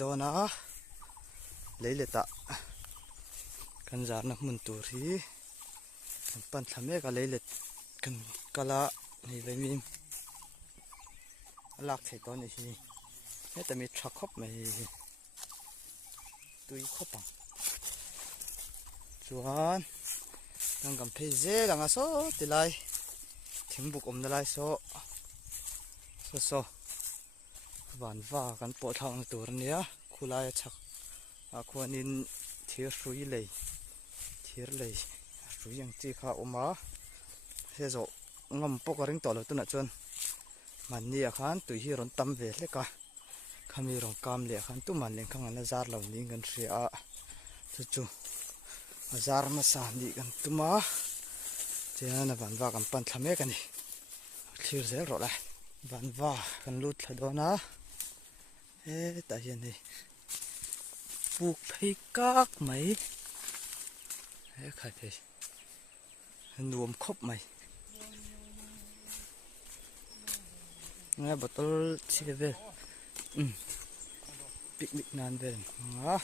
do na leile ta kan jar na mun tur hi pan thlame ka leile kan kala nei ve mi lak thei ton hi he ta mi thak khop mai tui khopang chuan nang kam phei je langa so tilai thingbuk om na lai so van va kan po thang tur nia khulai chak a khwanin thir hrui lei hrui yang chi kha oma he zo ngam po ka ring to lo tu na chuan man ni a khan tui hi ron tam ve hleka khami rong kam le khan tu man leng khang an zar lo ni kan ria chu zar ma sa ni kan tuma chena na van va kan pan thlame kan ni thlir zel ro la van va kan lut thladona ta hian ni puk phei kak mai he khai phei nuam khop mai nga botol chile picnic nan vel nga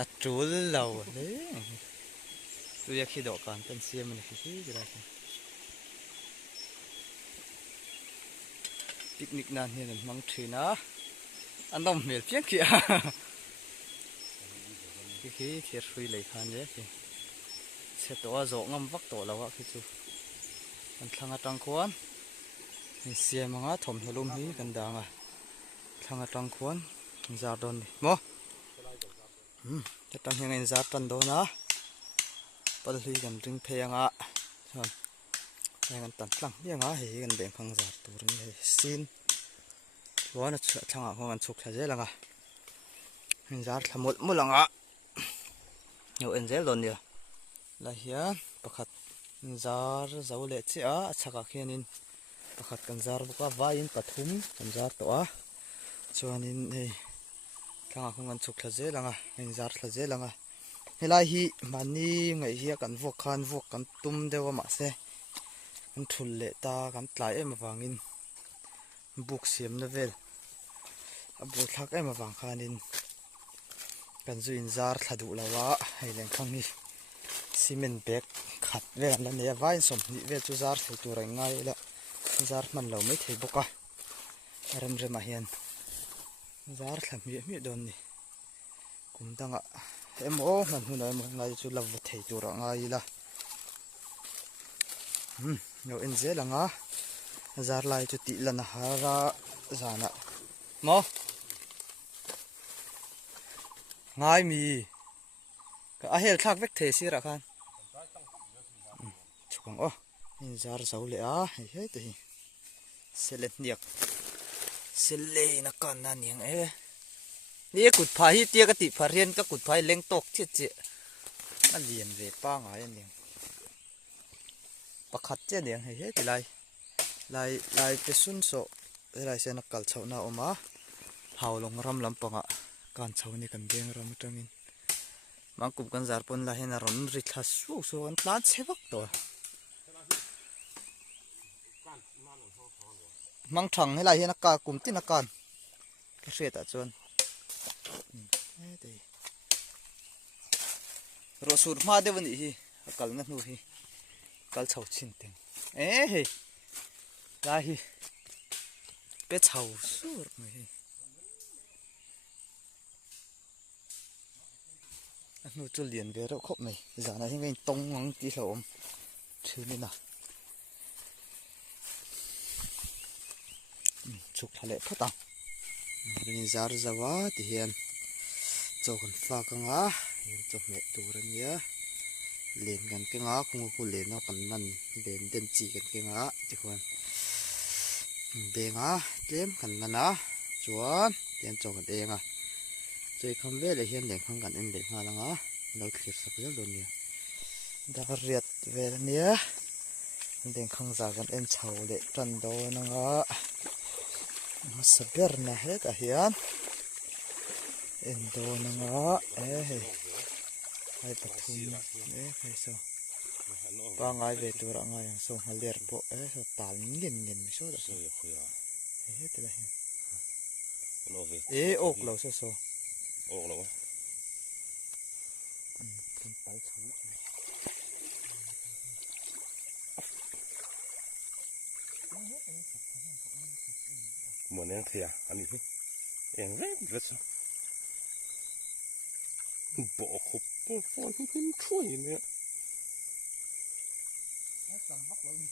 a trul lo le tu ya khi do kan tan siam ni khi ra picnic nan hian an mang thina an dom mel piang kia khi thiệt hrui lei khan je ki se to a zo ngam vak to lawa khi chu an thlanga tang khuan ni siam anga thom hlum hi kan danga thlanga tang khuan zar don ni mo ta tang hian in zar tan do na pal hi kan ring pheyanga chon ngan tan tlang yanga he kan beng khang zar tur ni he sin wana thanga khong an chuk thaje langa in zar thlamol mulanga yo enzel don ya la hian pakhat zar zaule chi a chaka khianin pakhat kan zar buka vain pathum kan zar to a chuanin hei thanga khong an chuk thaje langa in zar thaje langa helai hi mani ngai hi kan vok kan tum dewa ma se kan thul le ta kan tlai em awangin buk siam na vel a bu thak em awang khanin kan zu in zar thadu lawa hei leng khang ni cement bag khat ve an la ne vain som ni ve chu zar thei tur ngai la zar man lo mai thei boka ram rema hian zar thlam mi don ni kum danga emo man hu nai ngai chu law thei tur ngai la yo en ze langa zar lai chu ti lana hara zana mo ngai mi ka a hel thak vek the sira khan chukang o in zar zaule a hei te hi selet niak sele na kan na niang ni kut pha hi tia ka ti pharian ka kut phai leng tok chi chi a lian ve pa nga yan niang pakhat che niang hei ti lai te sun so lai se na kal chau na oma haulong ram lampanga kan chau ni kan beng ram tangin mangkup kan zar pon la hena ron ri thla su an tlan chewak to mang thang helai hena ka kum tin a kan ka hret a chon ro sur ma de wani hi akal na nu hi kal chau chin teng he la hi pe chau sur mai hi nu chu lian ve ro khop mai zana hi ngai tong ang ti hlom thini na chuk thale phata rin zar zawa ti hian chokan fa kanga yin chok me turania len kan kenga khung khu le na kan nan len den chi kan kenga ti khwan benga tlem kan nana chuan ten chokan enga chei kham ve le hian leng khang kan en le nga langa lo thlir sak zel don nia da riat ve nia leng khang za kan en chho le tan do nanga saber na he ta hian en do nanga hei hai pathum hai so pa ngai ve tur anga yang so haler po so tal ngin mi so da so เฮ็ดได้โอเคออกแล้วซะออกแล้ววะเป็นไปสูงเหมือนแองเทียอันนี้เองเร่งเลยซะบอกครบฟอนให้ขึ้นช่วยเนี่ยสำบักเราดี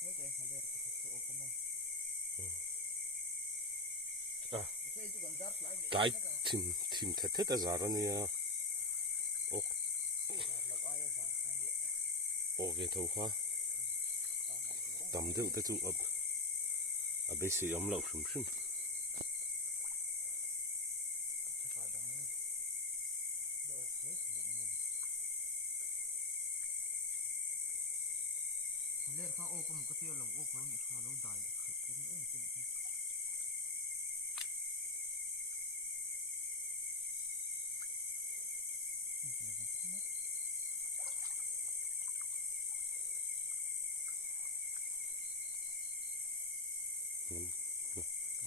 ไม่ได้ทะเลจะออกมาGeit tim tetet azara ne ya. Ok. Okay to ha. Tam de ta chu ab. Abe se yam lau shum.เล่นข้าโอ้ก็มันก็เที่ยวลงโอ้ก็นี่ข้าเราได้เป็นเอื้อนกิน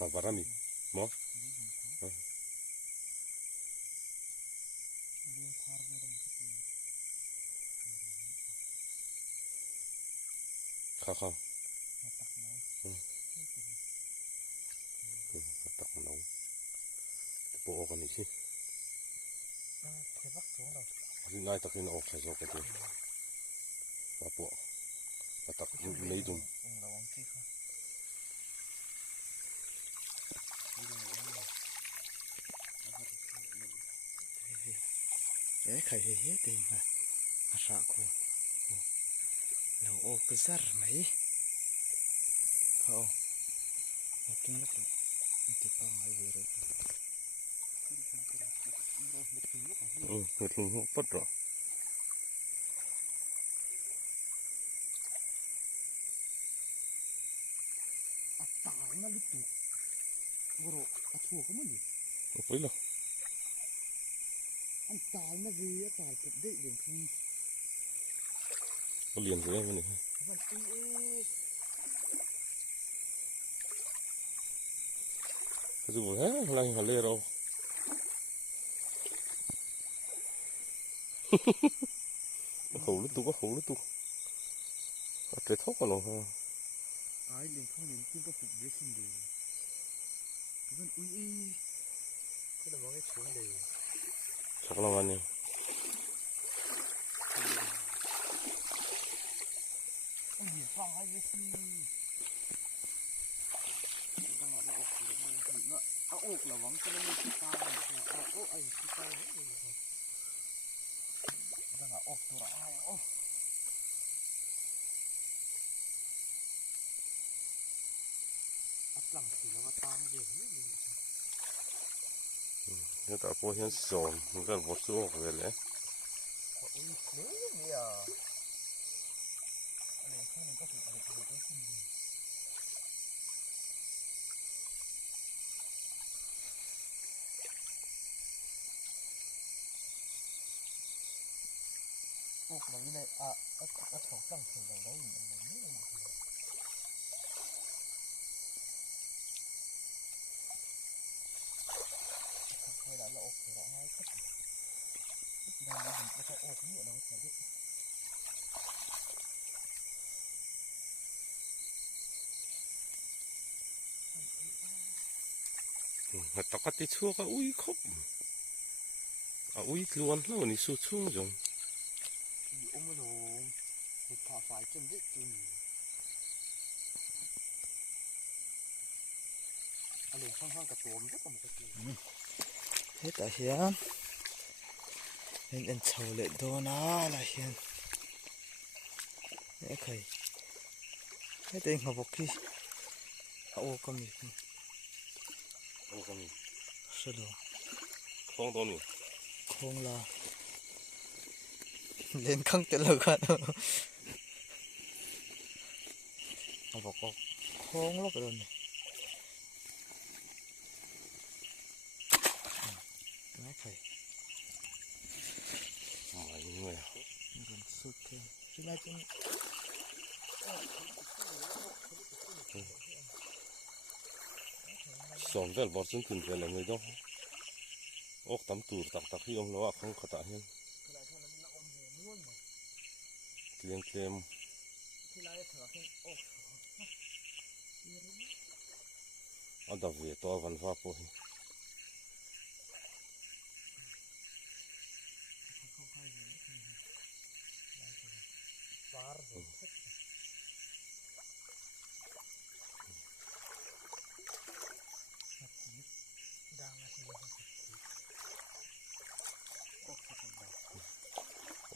Bavarami. Mo? Kha. Tak nau. Po ko ni si. Nai takin ok sa zo ka ti. Apo. Tak nei dum.ไข่เฮ้ๆติมาสะคูแล้วโอกซัรไหมเขากินแล้วก็มันจะปังไว้เลยเฮ็ดลิงปัดหรออัตตาน่ะลิตุบ่รู้อะทั่วก็มันนี่โอ้ไปล่ะอันตายนะวีตายกับเด็กเลี้ยงพี่เลี้ยงได้มั้ยนี่มันคือบ่ฮะอะไรหาเลเราโหลุตุอะแต่ทอกเนาะไอ้เลี้ยงเขานี่กินก็ฝึกเยอะขึ้นดีมันก็ได้มองให้สูงเลยสักละวันนี้ฟังให้สิต้องเอาออกเลยมันถึงว่าเอาออกระวังจะไม่มีตาเอาโอ้ไอ้ที่ตายต้องเอาออกตัวอ้ายโอ้อัดหลังสีแล้วมาตามเด็กนี่แต่พอเห็นสอนมันก็บดสู้ออกเลยเลยเนี่ยอะไรข้างนึงก็ถูกอะไรก็ถูกขึ้นดีออกเลยเลยถกตั้งถึงเราอย่างนี้เวลาเราออกเราให้ก็เราจะออกนี่เราใส่ดิตอกติชั่วก็อุ้ยครบอุ้ยล้วนแล้วนี่สู้ช่วงจังโอ้มาลงพาฝ่ายจนได้จริงอะไรข้างๆกระตัวมันก็ต้องกระตัวเฮ้ยแต่เฮียนเป็นเฉาเลยโดนอะไรเฮียนเฮ้ยใครเฮ้ยแต่เองเขาบอกที่โอ้ก็มี是的空多米空了连坑得了看เขาบอกก็โค้งลบไปเลยไม่ใช่ไม่เงี้ยมันสุดแค่ที่ไหนจัง som vel bor sun kun vel ngai do ok tam tur tak tak hi om lo a khong khata hian tlem tlem ada ve to van va po hi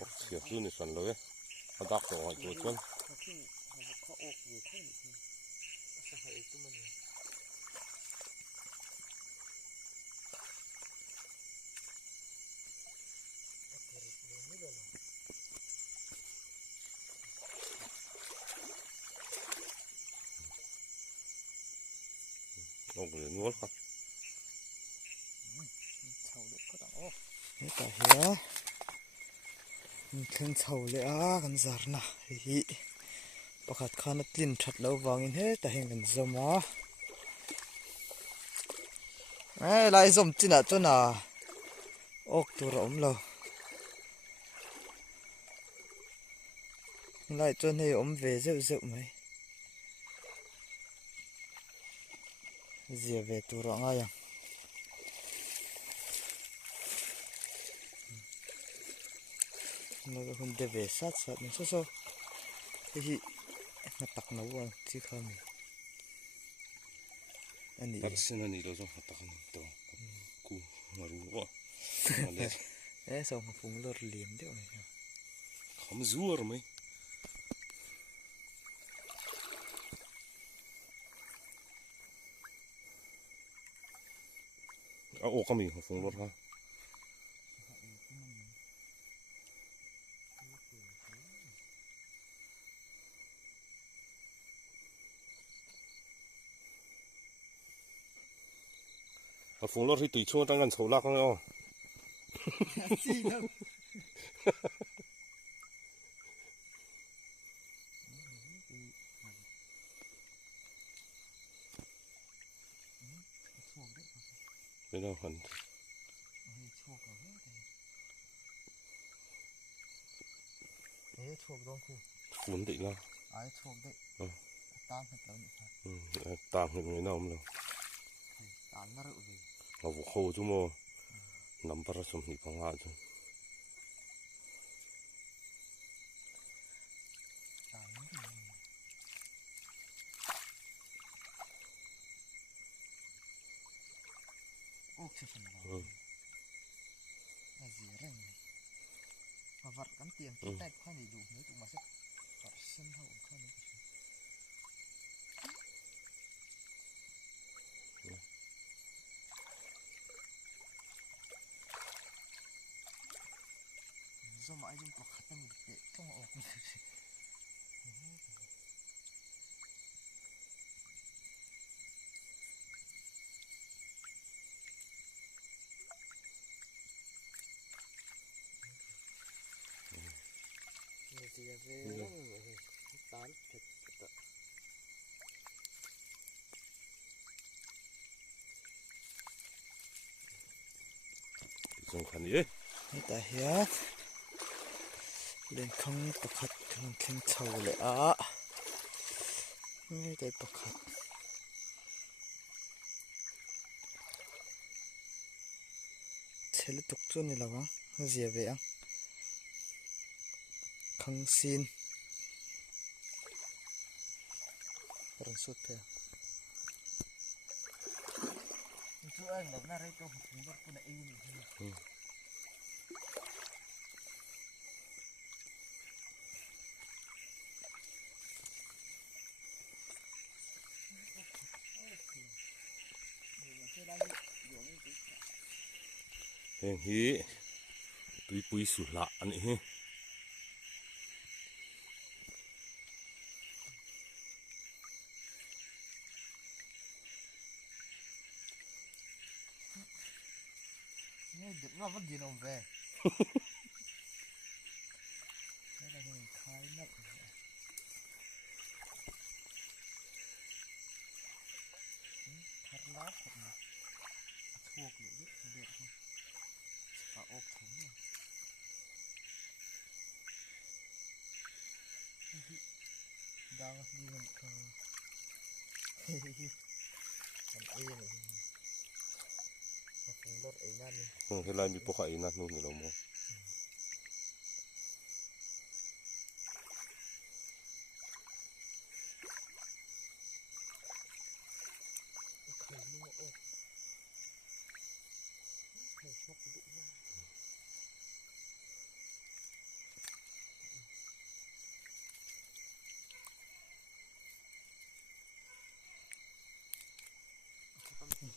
ok sia chu ni san lo e adak to ai to chon ok le nuol khaนี่ตาเฮียมันเคลื่อนเฉาเลยกันซาร์นะฮีประคัดข้านัดลิ้นชัดแล้ววางอินเฮ้แต่เห็นกันซะมาไล่ซมจิน่ะจนอกตัวร้อมเราไล่จนให้เวเจ้าไหมเสียเวตัวร้องอะไรยังมันก็คงเดเวสัตนี่โซ่ที่มาตักน้ำวันที่เขามีอันนี้ tak sin ani lo zo tak ni to ku maru wa ale ส่งมาฟุ้งรถเหลี่ยมเดียวนี่ kham zuar mai a o kami fung lor ha a fung lor hi tui chu tang kan chola kang oไม่ได้หันโชคดวงคู่ ฝุ่นติละ ไอ้โชคได้ตามเห็ดแล้วนี่ครับ ตามเห็นไงน้ำแล้ว ตามน่ารู้ดี เอาโคจุโมน้ำปลาสมหิพังอาจุ ตามนี่โอ้คือฉันบอกอาเซียเร่งมาวัดกันเตียงที่แตกข้านี่ดูนี่ถูกมาสักเส้นเท่าข้านี่สมัยยังปกติมันเตะต้องออกนี่เสียเวตานเผ็ดตะ สำคัญเอ๊ะ นี่แต่เฮียเล่นข้างประคัดข้างแข็งเฉาเลยไม่ได้ประคัดเชลิตุกจุนนี่ละวะเสียเวียงข้างซีนรันสุดเถอะช่วยแบบน่ารักตัวผมก็คนเองเฮงฮีตุยปุยสุละอันนี้ ว่ามันยืนอมแวนี่เราเห็นคล้ายนักทัดล้อผม lang di man ka an ay ni mafung lor ay nan helai mi poka ina nu ni lo mo kai lu o kai chok du ya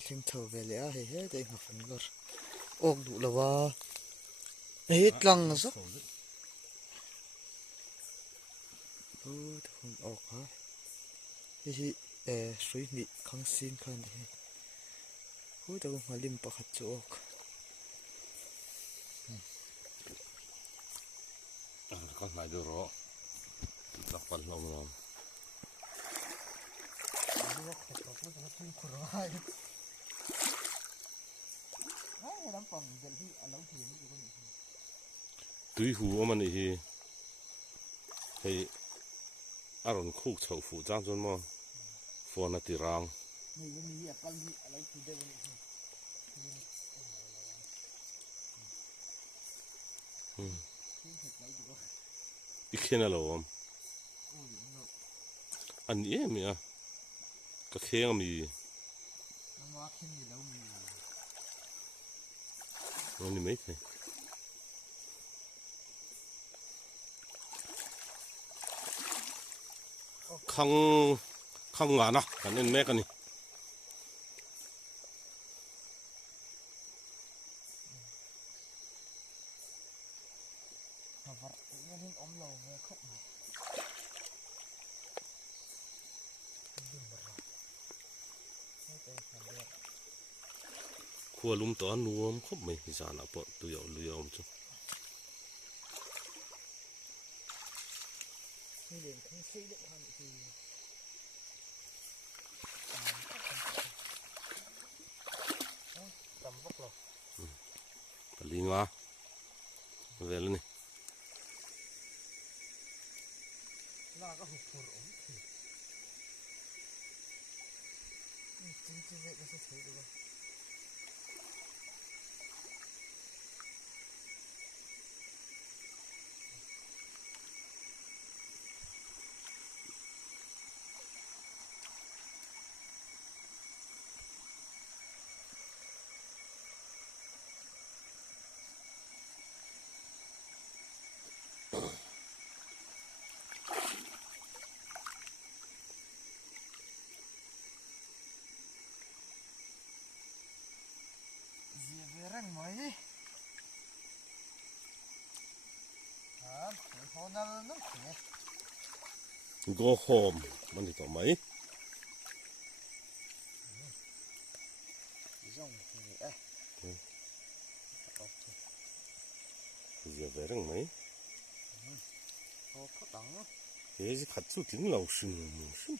Kim thâu về lẽ hay hết đây mà phun lor ốc đủ là ba hết lăng sao thằng ốc hả hi suy nghĩ khang xin khang đấy tao mà lim bạc hạt chỗ ốc kan lai do ro tak pan lo mo tui hu man hi hei aron khuk chho fu chang chon mo phone na ti rang ikhena lo an em ya ka kheng mi ni mai thai khang nga na kan en me kan ni khua lum to nuam khop mai hi sana po tu yo lu yom chu linga vel ni la ka hu phur om thi tin tin ve ka se thei do răng mới hả hồ nào nó khỏe go home man ni to mai rong thì giờ về răng mai hồ có đắng thế thì khát chút tiếng lâu sưng mù sưng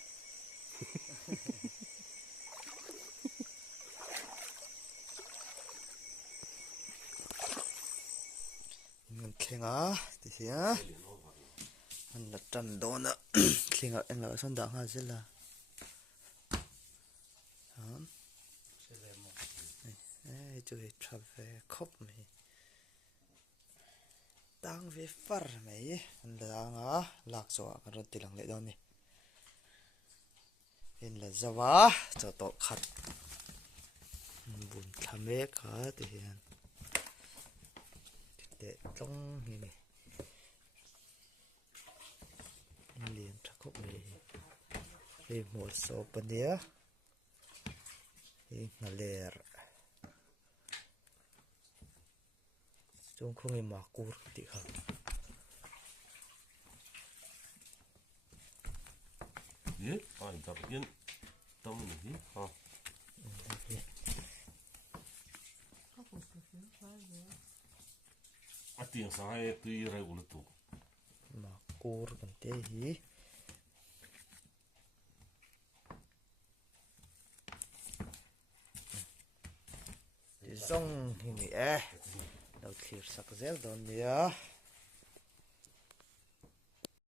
khenga thì thế anh là trần đó nữa khenga anh là son đắng hay là hả chơi trà về khóc mày đang về phở mày anh là ngã lạc rồi cái rồi tiền lệ đó nè anh là zawa cho tổ khát buồn tham mê cả thì để trong này liền chắc không này đi một số bên đĩa đi ngả lẻ chúng không nghe mà cua thì không ye ai tập yên tâm ni ha tiếng sai tùy ra ul tu mà cua cần thế hi xong thì nè đầu tiên sắc dẻo đó nè